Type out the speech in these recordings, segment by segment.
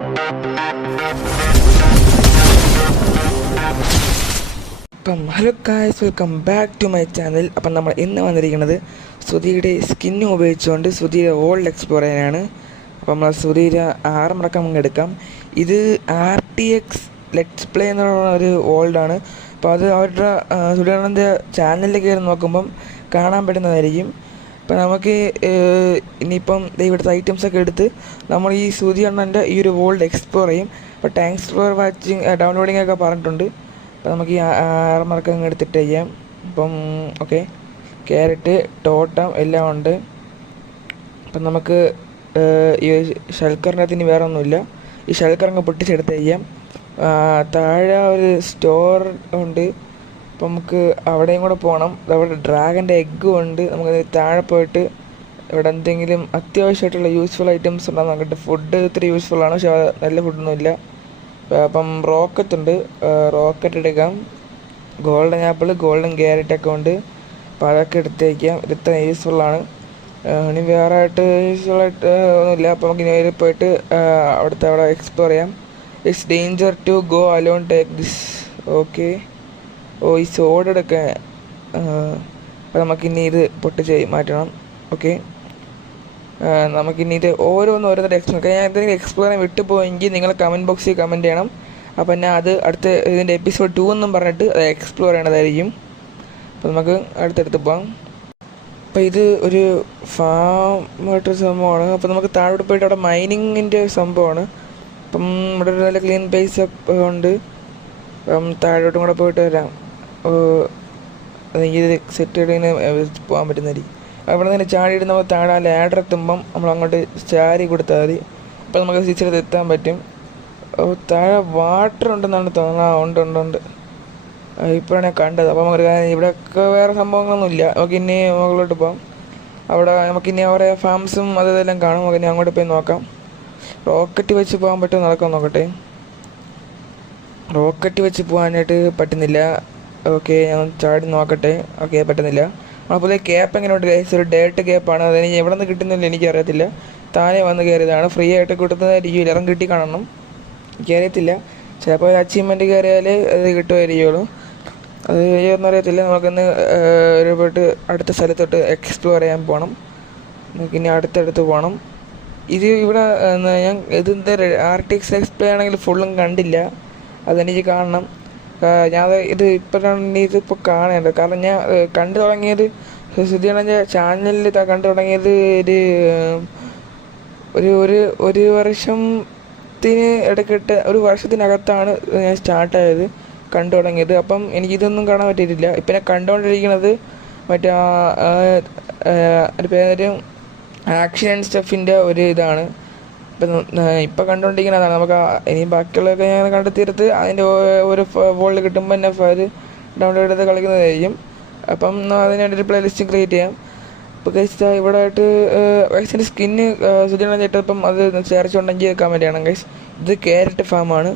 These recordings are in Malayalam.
Hello guys, welcome back to my channel. അപ്പം നമ്മൾ ഇന്ന് വന്നിരിക്കുന്നത് സുധിയുടെ സ്കിന്ന് ഉപയോഗിച്ചുകൊണ്ട് സുധിയുടെ വേൾഡ് എക്സ്പ്ലോർ ചെയ്യാനാണ്. അപ്പം നമ്മൾ സുധിയുടെ ആറമടക്കം അങ്ങ് എടുക്കാം. ഇത് RTX ലെറ്റ്സ് പ്ലേ എന്നുള്ള ഒരു വേൾഡാണ്. അപ്പോൾ അത് അവരുടെ സുധിയുടെ ചാനലിൽ കയറി നോക്കുമ്പം കാണാൻ പറ്റുന്നതായിരിക്കും. ഇപ്പം നമുക്ക് ഇനിയിപ്പം ഇവിടുത്തെ ഐറ്റംസൊക്കെ എടുത്ത് നമ്മൾ ഈ സുധി അണ്ണൻ്റെ ഈ ഒരു വേൾഡ് എക്സ്പ്ലോർ ചെയ്യും. അപ്പോൾ താങ്ക്സ് ഫോർ വാച്ചിങ്, ഡൗൺലോഡിംഗ് ഒക്കെ പറഞ്ഞിട്ടുണ്ട്. അപ്പോൾ നമുക്ക് ഈ ആറമറക്കം അങ്ങ് എടുത്തിട്ട് ചെയ്യാം. അപ്പം ഓക്കെ, ക്യാരറ്റ് ടോട്ടം എല്ലാം ഉണ്ട്. അപ്പം നമുക്ക് ഈ ഷൽക്കറിനകത്ത് ഇനി വേറെ ഒന്നുമില്ല. ഈ ഷൽക്കർ അങ്ങ് പൊട്ടിച്ചെടുത്ത് ചെയ്യാം. താഴെ ഒരു സ്റ്റോർ ഉണ്ട്. അപ്പം നമുക്ക് അവിടെയും കൂടെ പോകണം. അവിടെ ഡ്രാഗൻ്റെ എഗ്ഗും ഉണ്ട്. നമുക്ക് താഴെ പോയിട്ട് ഇവിടെ എന്തെങ്കിലും അത്യാവശ്യമായിട്ടുള്ള യൂസ്ഫുൾ ഐറ്റംസ് ഉണ്ടോ നോക്കട്ടെ. ഫുഡ് ഇത്തിരി യൂസ്ഫുള്ളാണ്, പക്ഷേ നല്ല ഫുഡൊന്നുമില്ല. അപ്പം റോക്കറ്റ് ഉണ്ട്, റോക്കറ്റ് എടുക്കാം. ഗോൾഡൻ ആപ്പിൾ, ഗോൾഡൻ ക്യാരറ്റൊക്കെ ഉണ്ട്. അപ്പോൾ അതൊക്കെ എടുത്ത് വയ്ക്കാം. ഇത് ഇത്ര യൂസ്ഫുള്ളാണ്. ഇനി വേറെ ആയിട്ട് യൂസ്ഫുള്ളായിട്ട് ഒന്നുമില്ല. അപ്പോൾ നമുക്ക് ഇനി പോയിട്ട് അവിടെ എക്സ്പ്ലോർ ചെയ്യാം. It's danger to go alone, take this. Okay, ഈ സോഡ് എടുക്കാൻ. അപ്പോൾ നമുക്കിനി ഇത് പൊട്ടിച്ച് മാറ്റണം. ഓക്കെ, നമുക്കിനി ഇത് ഓരോന്നോരോന്നിട്ട് എക്സ്പ്ലോർ. ഞാൻ എന്തെങ്കിലും എക്സ്പ്ലോർ ചെയ്യാൻ വിട്ടുപോയെങ്കിൽ നിങ്ങൾ കമൻറ്റ് ബോക്സിൽ കമൻറ്റ് ചെയ്യണം. അപ്പോൾ ഞാൻ അത് അടുത്ത ഇതിൻ്റെ എപ്പിസോഡ് 2 എന്നും പറഞ്ഞിട്ട് അത് എക്സ്പ്ലോർ ചെയ്യണതായിരിക്കും. അപ്പോൾ നമുക്ക് അടുത്തടുത്ത് പോകാം. അപ്പോൾ ഇത് ഒരു ഫാമായിട്ടൊരു സംഭവമാണ്. അപ്പോൾ നമുക്ക് താഴോട്ട് പോയിട്ട് അവിടെ മൈനിങ്ങിൻ്റെ സംഭവമാണ്. അപ്പം ഇവിടെ ഒരു നല്ല ക്ലീൻ പ്ലേസ് ഒക്കെ ഉണ്ട്. അപ്പം താഴോട്ടും കൂടെ പോയിട്ട് വരാം. എനിക്കിത് സെറ്റ് ചെയ്തിങ്ങനെ പോകാൻ പറ്റുന്നതായിരിക്കും. അവിടെ നിന്ന് ചാടിയിട്ട് നമ്മൾ താഴെ ലാഡർ എത്തുമ്പം നമ്മൾ അങ്ങോട്ട് ചാരി കൊടുത്താൽ മതി. അപ്പോൾ നമുക്ക് തിരിച്ചെടുത്ത് എത്താൻ പറ്റും. താഴെ വാട്ടർ ഉണ്ടെന്നാണ് തോന്നുന്നത്. ഉണ്ട്. ഇപ്പോഴാണ് ഞാൻ കണ്ടത്. അപ്പോൾ നമുക്ക് ഇവിടെയൊക്കെ വേറെ സംഭവങ്ങളൊന്നുമില്ല. നമുക്ക് ഇനി മുകളിലോട്ട് പോകാം. അവിടെ നമുക്കിനി അവരെ ഫാംസും അതെല്ലാം കാണും. നമുക്ക് ഇനി അങ്ങോട്ട് പോയി നോക്കാം. റോക്കറ്റ് വെച്ച് പോകാൻ പറ്റുമോ നടക്കാൻ നോക്കട്ടെ. റോക്കറ്റ് വെച്ച് പോകാനായിട്ട് പറ്റുന്നില്ല. ഓക്കെ, ഞാൻ ചാടി നോക്കട്ടെ. ഓക്കെ, പറ്റുന്നില്ല. അപ്പോൾ ക്യാപ്പ് എങ്ങനെ ഉണ്ട് ഗൈസ്? ഒരു ഡേർട്ട് ക്യാപ്പാണ്. അതിന് എവിടെ നിന്ന് കിട്ടുന്നില്ല എനിക്കറിയത്തില്ല. താനേ വന്ന് കയറിയതാണ്. ഫ്രീ ആയിട്ട് കിട്ടുന്നതായിരിക്കും. ഇലം കിട്ടി കാണണം, എനിക്കറിയത്തില്ല. ചിലപ്പോൾ ഒരു അച്ചീവ്മെൻറ്റ് കയറിയാൽ അത് കിട്ടുമായിരിക്കുള്ളൂ. അത് ഒന്നും നമുക്കൊന്ന് പോയിട്ട് അടുത്ത സ്ഥലത്തോട്ട് എക്സ്പ്ലോർ ചെയ്യാൻ പോകണം. നമുക്കിനി അടുത്തടുത്ത് പോകണം. ഇത് ഇവിടെ ഞാൻ ഇതിൻ്റെ RTX ലെറ്റ്സ് പ്ലേ ആണെങ്കിൽ ഫുള്ളും കണ്ടില്ല. അതെനിക്ക് കാണണം. ഞാൻ ഇത് ഇപ്പോഴാണ് ഇതിപ്പോൾ കാണേണ്ടത്. കാരണം ഞാൻ കണ്ടു തുടങ്ങിയത് സുധിയുടെ ചാനലിൽ കണ്ടു തുടങ്ങിയത് ഒരു വർഷത്തിന് ഇടയ്ക്കിട്ട് ഒരു വർഷത്തിനകത്താണ് ഞാൻ സ്റ്റാർട്ടായത് കണ്ടു തുടങ്ങിയത്. അപ്പം എനിക്കിതൊന്നും കാണാൻ പറ്റിയിട്ടില്ല. ഇപ്പം ഞാൻ കണ്ടുകൊണ്ടിരിക്കുന്നത് മറ്റേ ഒരു പേര് ആക്ഷൻ ആൻഡ് സ്റ്റഫിൻ്റെ ഒരു ഇതാണ്. ഇപ്പം കണ്ടുകൊണ്ടിരിക്കുന്നതാണ്. നമുക്ക് ഇനി ബാക്കിയുള്ളതൊക്കെ ഞാൻ കണ്ടെത്തിയെടുത്ത് അതിൻ്റെ ഒരു വേൾഡ് കിട്ടുമ്പോൾ തന്നെ അത് ഡൗൺലോഡ് ചെയ്ത് കളിക്കുന്നതായിരിക്കും. അപ്പം അതിനായിട്ടൊരു പ്ലേലിസ്റ്റ് ക്രിയേറ്റ് ചെയ്യാം. ഇപ്പോൾ ഗൈസ് ഇവിടെ ആയിട്ട് ഗൈസിൻ്റെ സ്കിന്ന് സുധിയാണ് ചേട്ടപ്പം അത് ചേർച്ചുണ്ടെങ്കിൽ കമൻറ്റ് ചെയ്യണം ഗൈസ്. ഇത് ക്യാരറ്റ് ഫാമാണ്.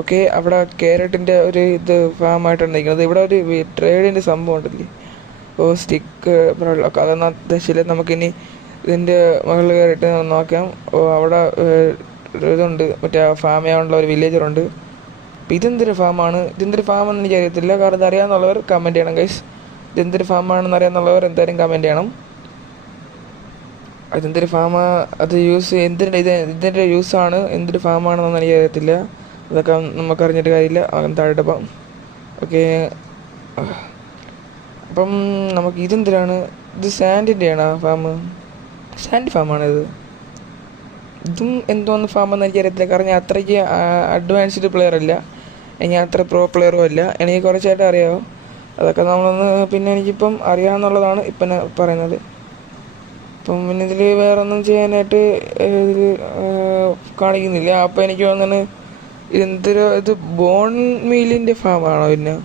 ഓക്കെ, അവിടെ ക്യാരറ്റിൻ്റെ ഒരു ഇത് ഫാമായിട്ടാണ് നിൽക്കുന്നത്. ഇവിടെ ഒരു ട്രേഡിൻ്റെ സംഭവം ഉണ്ടല്ലേ. സ്റ്റിക്ക് അതൊന്നും ഉദ്ദേശിച്ചില്ല. നമുക്കിനി ഇതിൻ്റെ മുകളിൽ കയറിയിട്ട് നോക്കാം. അവിടെ ഇതുണ്ട്, മറ്റേ ഫാം ചെയ്യാനുള്ള ഒരു വില്ലേജറുണ്ട്. അപ്പോൾ ഇതെന്തൊരു ഫാമാണ്? ഇതെന്തൊരു ഫാമെന്ന് എനിക്കറിയത്തില്ല. കാരണം ഇത് അറിയാമെന്നുള്ളവർ കമൻറ്റ് ചെയ്യണം ഗൈസ്. ഇതെന്തൊരു ഫാമാണെന്ന് അറിയാമെന്നുള്ളവർ എന്തായാലും കമൻറ്റ് ചെയ്യണം. അതെന്തൊരു ഫാമാ, അത് ഇതിൻ്റെ യൂസാണ്, എന്തൊരു ഫാമാണെന്നൊന്നും എനിക്കറിയത്തില്ല. അതൊക്കെ നമുക്കറിഞ്ഞിട്ട് കാര്യമില്ല. താഴോട്ട് പോകാം. ഓക്കെ, അപ്പം നമുക്ക് ഇതെന്തിനാണ്? ഇത് സാൻഡിൻ്റെയാണ് ഫാം. സാൻഡ് ഫാമാണിത്. ഇതും എന്തോന്ന് ഫാമെന്ന് എനിക്കറിയത്തില്ല. കാരണം ഞാൻ അത്രയ്ക്ക് അഡ്വാൻസ്ഡ് പ്ലെയർ അല്ല, ഞാൻ അത്ര പ്രോ പ്ലെയറും അല്ല. എനിക്ക് കുറച്ചായിട്ട് അറിയാമോ. അതൊക്കെ നമ്മളൊന്ന് പിന്നെ എനിക്കിപ്പം അറിയാമെന്നുള്ളതാണ് ഇപ്പം ഞാൻ പറയുന്നത്. അപ്പം പിന്നെ ഇതിൽ വേറെ ഒന്നും ചെയ്യാനായിട്ട് ഇതിൽ കാണിക്കുന്നില്ല. അപ്പോൾ എനിക്ക് തോന്നുന്നത് ഇത് ബോൺ മീലിൻ്റെ ഫാമാണോ? പിന്നെ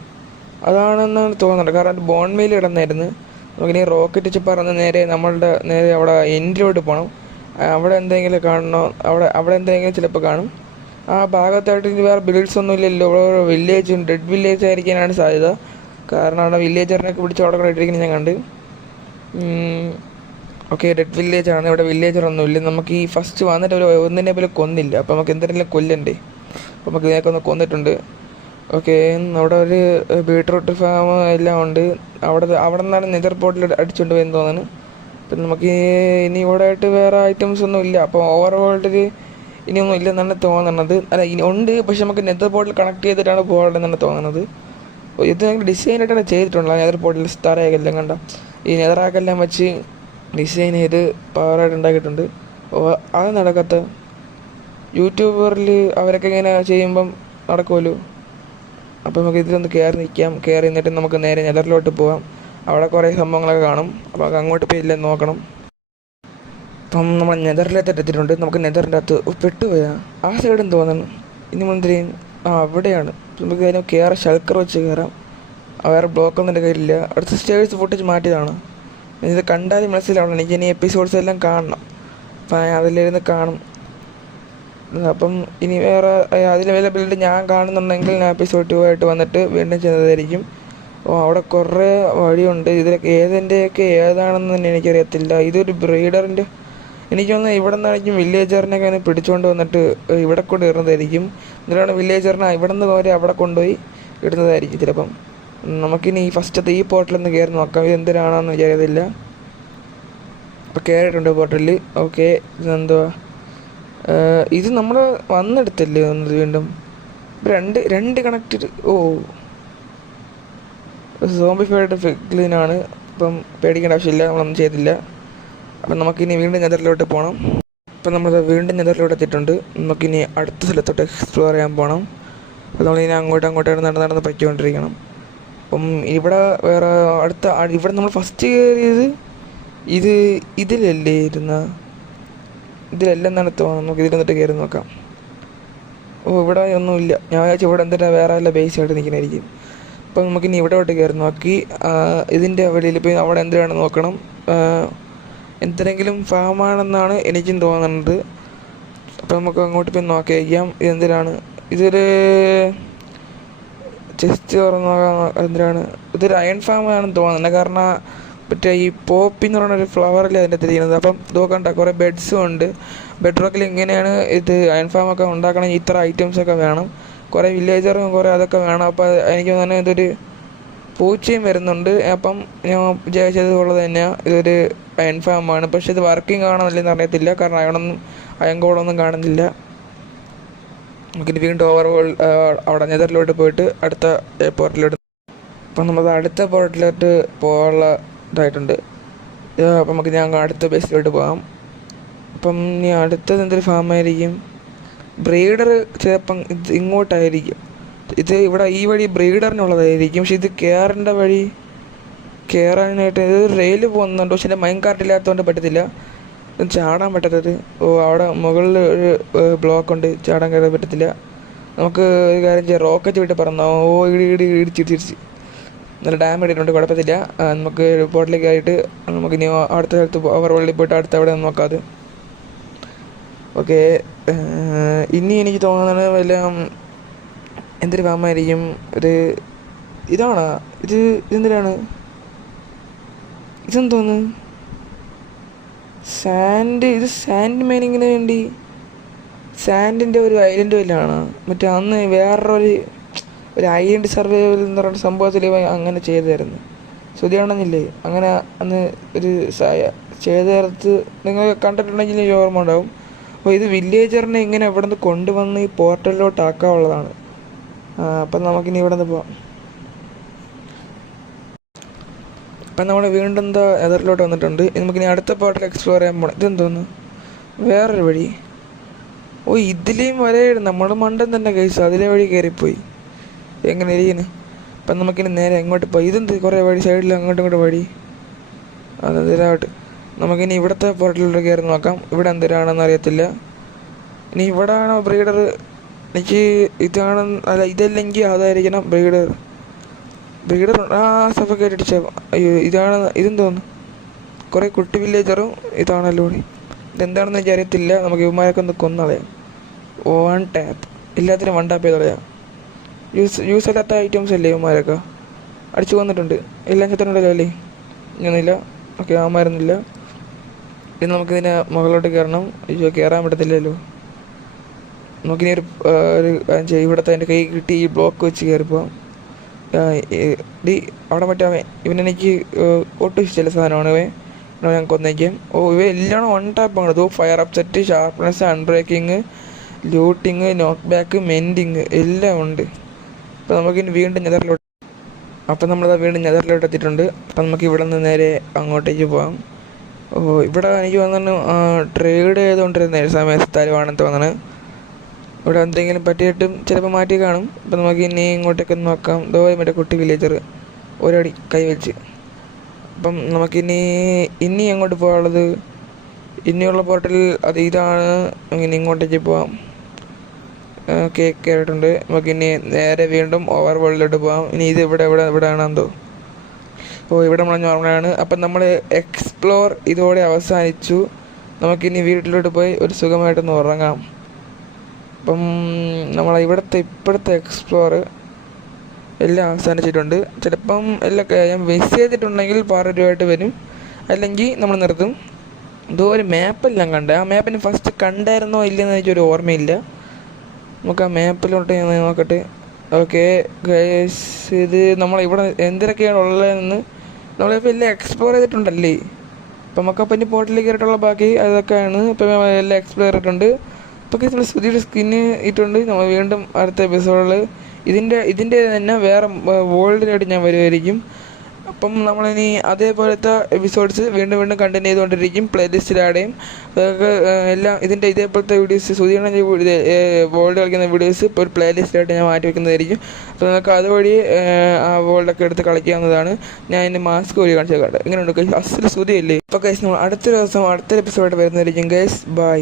അതാണെന്നാണ് തോന്നുന്നത്. കാരണം ബോൺ മീൽ ഇടുന്നായിരുന്നു. നമുക്കിനി റോക്കറ്റ് വെച്ച് പറഞ്ഞ് നേരെ അവിടെ എൻഡിലോട്ട് പോകണം. അവിടെ എന്തെങ്കിലും കാണണോ? അവിടെ എന്തെങ്കിലും ചിലപ്പോൾ കാണും. ആ ഭാഗത്തായിട്ട് ഇനി വേറെ ബിൽഡ്സ് ഒന്നും ഇല്ലല്ലോ. ഇവിടെ വില്ലേജും ഡെഡ് വില്ലേജ് ആയിരിക്കാനാണ് സാധ്യത. കാരണം അവിടെ വില്ലേജറിനൊക്കെ പിടിച്ച് അവിടെ ഇട്ടിരിക്കുന്നത് ഞാൻ കണ്ട്. ഓക്കെ, റെഡ് വില്ലേജ് ആണ്. ഇവിടെ വില്ലേജർ ഒന്നുമില്ല. നമുക്ക് ഈ ഫസ്റ്റ് വന്നിട്ട് ഒരു ഒന്നിനെ പോലും കൊന്നില്ല. അപ്പോൾ നമുക്ക് എന്തെങ്കിലും കൊല്ലണ്ടേ? അപ്പോൾ നമുക്ക് ഇതിനൊക്കെ ഒന്ന് കൊന്നിട്ടുണ്ട്. ഓക്കെ, അവിടെ ഒരു ബീട്രൂട്ട് ഫാം എല്ലാം ഉണ്ട്. അവിടെ നിന്നാണ് നെതർ പോർട്ടിൽ അടിച്ചുകൊണ്ട് പോയെന്ന് തോന്നുന്നു. പിന്നെ നമുക്ക് ഇനി ഇവിടെ ആയിട്ട് വേറെ ഐറ്റംസ് ഒന്നും ഇല്ല. അപ്പോൾ ഓവർ ഇനിയൊന്നും ഇല്ലെന്നാണ് തോന്നുന്നത്. അല്ല, ഇനി ഉണ്ട്, പക്ഷെ നമുക്ക് നെതർ പോർട്ടിൽ കണക്ട് ചെയ്തിട്ടാണ് പോകേണ്ടതെന്നാണ് തോന്നുന്നത്. ഇത് ഞങ്ങൾ ഡിസൈനായിട്ടാണ് ചെയ്തിട്ടുള്ളത്. നെതർ പോർട്ടിൽ സ്റ്റാറായെല്ലാം കണ്ട ഈ നെതറാക്കെല്ലാം വെച്ച് ഡിസൈൻ ചെയ്ത് പവറായിട്ട് ഉണ്ടാക്കിയിട്ടുണ്ട്. അത് നടക്കാത്ത യൂട്യൂബറിൽ അവരൊക്കെ ഇങ്ങനെ ചെയ്യുമ്പം നടക്കുമല്ലോ. അപ്പോൾ നമുക്ക് ഇതിലൊന്ന് കയറി നിൽക്കാം. കയറി നിന്നിട്ട് നമുക്ക് നേരെ നെതറിലോട്ട് പോകാം. അവിടെ കുറേ സംഭവങ്ങളൊക്കെ കാണും. അപ്പോൾ അങ്ങോട്ട് പോയി ഇല്ലെന്ന് നോക്കണം. അപ്പം നമ്മൾ നെതറിലേക്ക് എത്തിയിട്ടുണ്ട്. നമുക്ക് നെതറിൻ്റെ അകത്ത് പെട്ടുപോയാ ആ സൈഡെന്ന് തോന്നുന്നു. ഇനി മുന്തിരി അവിടെയാണ്. നമുക്ക് അതിന് കയറാം. ഷൾക്കർ വെച്ച് കയറാം. വേറെ ബ്ലോക്കൊന്നും എൻ്റെ കയ്യിലില്ല. അടുത്ത സ്റ്റേഴ്സ് ഫുട്ടേജ് മാറ്റിയതാണ്. ഇത് കണ്ടാലും മനസ്സിലാവണം. എനിക്ക് ഇനി എപ്പിസോഡ്സ് എല്ലാം കാണണം. അപ്പം അതിലിരുന്ന് കാണും. അപ്പം ഇനി വേറെ അതിൽ അവൈലബിലിറ്റി ഞാൻ കാണുന്നുണ്ടെങ്കിൽ ഞാൻ എപ്പിസോഡ് 2 ആയിട്ട് വന്നിട്ട് വീണ്ടും ചെയ്യുന്നതായിരിക്കും. അവിടെ കുറേ വഴിയുണ്ട്. ഇതിലൊക്കെ ഏതിൻ്റെയൊക്കെ ഏതാണെന്ന് തന്നെ എനിക്കറിയത്തില്ല. ഇതൊരു ബ്രീഡറിൻ്റെ എനിക്ക് തോന്നുന്നു ഇവിടെ നിന്നായിരിക്കും വില്ലേജറിനൊക്കെ ഒന്ന് പിടിച്ചുകൊണ്ട് വന്നിട്ട് ഇവിടെ കൊണ്ട് ഇടുന്നതായിരിക്കും. എന്നിട്ടാണ് വില്ലേജറിനെ ഇവിടെ നിന്ന് വരെ അവിടെ കൊണ്ടുപോയി ഇടുന്നതായിരിക്കും ചിലപ്പം. നമുക്കിനി ഈ ഫസ്റ്റത്തെ ഈ പോർട്ടലൊന്ന് കയറി നോക്കാം. ഇത് എന്തിനാണെന്ന് വിചാരിയതില്ല. അപ്പോൾ കയറിയിട്ടുണ്ട് പോർട്ടലിൽ. ഓക്കെ, ഇതെന്തുവാ? ഇത് നമ്മൾ വന്നെടുത്തല്ലേ വന്നത് വീണ്ടും? രണ്ട് കണക്റ്റഡ്. സോംബിഫൈഡ് ഫിഗ്ലിനാണ്. ഇപ്പം പേടിക്കേണ്ട ആവശ്യമില്ല, നമ്മളൊന്നും ചെയ്തില്ല. അപ്പം നമുക്കിനി വീണ്ടും നെതറിലോട്ട് പോകണം. അപ്പം നമ്മൾ വീണ്ടും നെതറിലോട്ട് എത്തിയിട്ടുണ്ട്. നമുക്കിനി അടുത്ത സ്ഥലത്തോട്ട് എക്സ്പ്ലോർ ചെയ്യാൻ പോകണം. അപ്പോൾ നമ്മളിനി അങ്ങോട്ടാണ് നടന്ന് പറ്റിക്കൊണ്ടിരിക്കണം. അപ്പം ഇവിടെ വേറെ ഇവിടെ നമ്മൾ ഫസ്റ്റ് കയറിയത് ഇതിലല്ലേ ഇതിലെല്ലാം തോന്നുന്നു. നമുക്ക് ഇതിലൊന്നിട്ട് കയറി നോക്കാം. ഇവിടെ ഒന്നുമില്ല. ഞാൻ വിചാരിച്ചു ഇവിടെ എന്തിനാ വേറെ വല്ല ബേസ് ആയിട്ട് നിൽക്കണായിരിക്കും. അപ്പം നമുക്കിനി ഇവിടോട്ട് കയറി നോക്കി ഇതിൻ്റെ വെളിയിൽ പോയി അവിടെ എന്തിനാണ് നോക്കണം. എന്തെങ്കിലും ഫാമാണെന്നാണ് എനിക്കും തോന്നുന്നത്. അപ്പം നമുക്ക് അങ്ങോട്ട് പോയി നോക്കി വയ്ക്കാം. ഇതെന്തിനാണ്? ഇതൊരു ചെസ്റ്റ് തുറന്ന് നോക്കാൻ എന്തിനാണ്? ഇതൊരു അയൺ ഫാമാണെന്ന് തോന്നുന്നത്. കാരണം മറ്റേ ഈ പോപ്പി എന്ന് പറയുന്നൊരു ഫ്ലവറിൽ അതിൻ്റെ തിരിയുന്നത്. അപ്പം നോക്കണ്ട കുറേ ബെഡ്സും ഉണ്ട്. ബെഡ് റോക്കിൽ ഇങ്ങനെയാണ് ഇത് അയൺ ഫാമൊക്കെ ഉണ്ടാക്കണമെങ്കിൽ ഇത്ര ഐറ്റംസൊക്കെ വേണം. കുറേ വില്ലേജറും കുറേ അതൊക്കെ വേണം. അപ്പോൾ എനിക്ക് തോന്നുന്നത് ഇതൊരു പൂച്ചയും വരുന്നുണ്ട്. അപ്പം ഞാൻ വിചാരിച്ചതുള്ളത് തന്നെയാണ് ഇതൊരു അയൺ ഫാമാണ്. പക്ഷെ ഇത് വർക്കിംഗ് ആണോ അല്ലെന്ന് അറിയത്തില്ല. കാരണം അയൺ കോഡൊന്നും കാണുന്നില്ല. നമുക്കിനി വീണ്ടും അവിടെ നെതറിലോട്ട് പോയിട്ട് അടുത്ത പോർട്ടിലോട്ട്. അപ്പം നമ്മൾ അടുത്ത പോർട്ടിലോട്ട് പോകാനുള്ള ഇതായിട്ടുണ്ട്. അപ്പം നമുക്ക് ഞാൻ അടുത്ത ബേസിലോട്ട് പോകാം. അപ്പം ഇനി അടുത്തത് എന്തൊരു ഫാമായിരിക്കും? ബ്രീഡർ ചിലപ്പം ഇത് ഇങ്ങോട്ടായിരിക്കും. ഇത് ഇവിടെ ഈ വഴി ബ്രീഡറിനുള്ളതായിരിക്കും. പക്ഷെ ഇത് കയറാനായിട്ട് ഇത് റെയിൽ പോകുന്നുണ്ട്. പക്ഷെ എൻ്റെ മൈൻ കാർഡ് ഇല്ലാത്തതുകൊണ്ട് പറ്റത്തില്ല. ചാടാൻ പറ്റാത്തത്. അവിടെ മുകളിൽ ഒരു ബ്ലോക്ക് ഉണ്ട്. ചാടാൻ കയറാൻ പറ്റത്തില്ല. നമുക്ക് ഒരു കാര്യം ചെയ്യാം. റോക്കറ്റ് വിട്ട് പറഞ്ഞോ. ഇടിച്ച് നല്ല ഡാം ഇട്ടിട്ടുണ്ട്. കുഴപ്പത്തില്ല. നമുക്ക് പോർട്ടിലേക്ക് ആയിട്ട് നമുക്കിനി അടുത്ത സ്ഥലത്ത് ഓവർവേൾഡിൽ പോയിട്ട് അടുത്ത അവിടെ നോക്കാം. അത് ഓക്കെ. ഇനി എനിക്ക് തോന്നുന്നത് വല്ല എന്തൊരു ഫാമായിരിക്കും? ഇതാണോ? ഇതെന്തിനാണ്? ഇതെന്തോന്ന്? ഇത് സാൻഡ് മൈനിങ്ങിന് വേണ്ടി സാൻഡിൻ്റെ ഒരു ഐലൻഡ് വല്ലതാണോ? മറ്റേ അന്ന് ഒരു ഐലൻഡ് സർവൈവൽ എന്ന് പറയുന്ന സംഭവത്തിൽ അങ്ങനെ ചെയ്തായിരുന്നു. ശരിയാണെന്നില്ലേ? അങ്ങനെ അന്ന് ഒരു ചെയ്ത് ചേർത്ത് നിങ്ങൾ കണ്ടിട്ടുണ്ടെങ്കിൽ ഓർമ്മ ഉണ്ടാവും. അപ്പോൾ ഇത് വില്ലേജറിനെ ഇങ്ങനെ ഇവിടെ നിന്ന് കൊണ്ടുവന്ന് ഈ പോർട്ടലിലോട്ട് ആക്കാനുള്ളതാണ്. അപ്പം നമുക്കിനി ഇവിടെ നിന്ന് പോവാം. അപ്പം നമ്മൾ വീണ്ടും നെതറിലോട്ട് വന്നിട്ടുണ്ട്. നമുക്കിനി അടുത്ത പോർട്ടൽ എക്സ്പ്ലോർ ചെയ്യാൻ പോകണം. ഇതെന്തോന്ന്? വേറൊരു വഴി. ഇതിലേയും വരെയായിരുന്നു. നമ്മൾ മണ്ടൻ തന്നെ കഴിച്ചു. അതിലെ വഴി കയറിപ്പോയി. എങ്ങനെ ഇരിക്കുന്നു? അപ്പം നമുക്കിനി നേരെ എങ്ങോട്ട് പോയി? ഇതെന്ത് കുറേ വഴി സൈഡിൽ അങ്ങോട്ടും ഇങ്ങോട്ടും വഴി. അതിലാവട്ടെ. നമുക്കിനി ഇവിടുത്തെ പോർട്ടലിലോട്ട് കയറി നോക്കാം. ഇവിടെ എന്തിനാണെന്ന് അറിയത്തില്ല. ഇനി ഇവിടെ ആണോ ബ്രീഡർ? എനിക്ക് ഇതാണ്. അല്ല, ഇതല്ലെങ്കിൽ അതായിരിക്കണം ബ്രീഡർ. സഫക്കേറ്റ് അടിച്ച. അയ്യോ, ഇതെന്തോന്നു? കുറേ കുട്ടി വില്ലേജറും ഇതാണല്ലോ. ഇതെന്താണെന്ന് എനിക്ക് അറിയത്തില്ല. നമുക്ക് ഇവന്മാരൊക്കെ ഒന്ന് കൊന്നളയാം. 1 ടാപ്പ്. എല്ലാത്തിനും 1 ടാപ്പ് ചെയ്ത് കളയാം. യൂസ് അല്ലാത്ത ഐറ്റംസ് അല്ലേ ഇവന്മാരൊക്കെ? അടിച്ചു കൊന്നിട്ടുണ്ട്. എല്ലാം ചെത്തനുണ്ടല്ലോ അല്ലേ? ഇങ്ങനെയില്ല. ഓക്കെ, അവന്മാരൊന്നുമില്ല. ഇനി നമുക്കിതിനെ മുകളിലോട്ട് കയറണം. അയ്യോ കയറാൻ പറ്റത്തില്ലല്ലോ. നമുക്കിനി ഒരു ഇവിടുത്തെ എൻ്റെ കൈ കിട്ടി ഈ ബ്ലോക്ക് വെച്ച് കയറിപ്പോൾ അവിടെ മറ്റേ ഇവനെനിക്ക് ഒട്ടും ഇഷ്ടമില്ല സാധനമാണ് ഞാൻ കൊന്നേക്കാം. ഇവ എല്ലാം വൺ ടാപ്പാണ്. Fire aspect, sharpness, unbreaking, looting, knockback, mending എല്ലാം ഉണ്ട്. അപ്പോൾ നമുക്കിനി വീണ്ടും നെതറിലോട്ട് വീണ്ടും നെതറിലോട്ട് എത്തിയിട്ടുണ്ട്. അപ്പം നമുക്ക് ഇവിടെ നിന്ന് നേരെ അങ്ങോട്ടേക്ക് പോകാം. ഇവിടെ എനിക്ക് തോന്നുന്നു ട്രേഡ് ചെയ്തുകൊണ്ടിരുന്ന സമയത്ത് സ്ഥലമാണെന്ന് തോന്നുന്നത്. ഇവിടെ എന്തെങ്കിലും പറ്റിയിട്ടും ചിലപ്പോൾ മാറ്റി കാണും. അപ്പം നമുക്ക് ഇനി ഇങ്ങോട്ടേക്ക് നോക്കാം. മറ്റേ കുട്ടി വില്ലേജർ ഒരടി കൈ വെച്ച്. അപ്പം നമുക്കിനി എങ്ങോട്ട് പോകാനുള്ളത്? ഇനിയുള്ള പോർട്ടൽ അത് ഇതാണ്. ഇനി ഇങ്ങോട്ടേക്ക് പോവാം. കയറിയിട്ടുണ്ട്. നമുക്കിനി നേരെ വീണ്ടും ഓവർ വേൾഡിലോട്ട് പോകാം. ഇനി ഇത് ഇവിടെ ആണെന്തോ. ഇവിടെ നമ്മൾ നോർമലാണ്. അപ്പം നമ്മൾ എക്സ്പ്ലോർ ഇതോടെ അവസാനിച്ചു. നമുക്കിനി വീട്ടിലോട്ട് പോയി ഒരു സുഖമായിട്ടൊന്ന് ഉറങ്ങാം. അപ്പം ഇപ്പോഴത്തെ എക്സ്പ്ലോർ എല്ലാം അവസാനിച്ചിട്ടുണ്ട്. ചിലപ്പം എല്ലാം ഞാൻ മിസ് ചെയ്തിട്ടുണ്ടെങ്കിൽ പാർട്ട് വരും, അല്ലെങ്കിൽ നമ്മൾ നിർത്തും. ഒരു മാപ്പെല്ലാം കണ്ട് ആ മാപ്പിന് ഫസ്റ്റ് കണ്ടായിരുന്നോ ഇല്ലെന്ന് എനിക്കൊരു ഓർമ്മയില്ല. നമുക്ക് ആ മാപ്പിലോട്ട് ഞാൻ നോക്കട്ടെ. ഓക്കെ ഗൈസ്, ഇത് നമ്മളിവിടെ എന്തൊക്കെയാണ് ഉള്ളതെന്ന് നമ്മളിപ്പോൾ എല്ലാം എക്സ്പ്ലോർ ചെയ്തിട്ടുണ്ടല്ലേ. അപ്പം നമുക്കപ്പം ഇനി പോർട്ടിലേക്ക് കയറിയിട്ടുള്ള ബാക്കി അതൊക്കെയാണ്. ഇപ്പം എല്ലാം എക്സ്പ്ലോർ ചെയ്തിട്ടുണ്ട്. ഇപ്പോൾ നമ്മൾ പുതിയൊരു സ്കിന്ന് ഇട്ടുണ്ട്. നമ്മൾ വീണ്ടും അടുത്ത എപ്പിസോഡിൽ ഇതിൻ്റെ തന്നെ വേറെ വേൾഡിലായിട്ട് ഞാൻ വരുമായിരിക്കും. അപ്പം നമ്മളിനി അതേപോലത്തെ എപ്പിസോഡ്സ് വീണ്ടും കണ്ടിന്യൂ ചെയ്തുകൊണ്ടിരിക്കും. പ്ലേലിസ്റ്റിൽ ആഡ് ചെയ്യും. അതൊക്കെ എല്ലാം ഇതേപോലത്തെ വീഡിയോസ് സുധീരണ വേൾഡ് കളിക്കുന്ന വീഡിയോസ് ഇപ്പോൾ ഒരു പ്ലേലിസ്റ്റിലായിട്ട് ഞാൻ മാറ്റി വയ്ക്കുന്നതായിരിക്കും. അപ്പോൾ നിങ്ങൾക്ക് അതുവഴി ആ വേൾഡൊക്കെ എടുത്ത് കളിക്കാവുന്നതാണ്. ഞാൻ എൻ്റെ മാസ്ക് വഴി കാണിച്ചു കേട്ടോ. ഇങ്ങനെയുണ്ട് അസൽ സുധിയല്ലേ. അപ്പോൾ ഗൈസ് നമ്മൾ അടുത്തൊരു ദിവസം അടുത്തൊരു എപ്പിസോഡായിട്ട് വരുന്നതായിരിക്കും ഗൈസ്. ബൈ.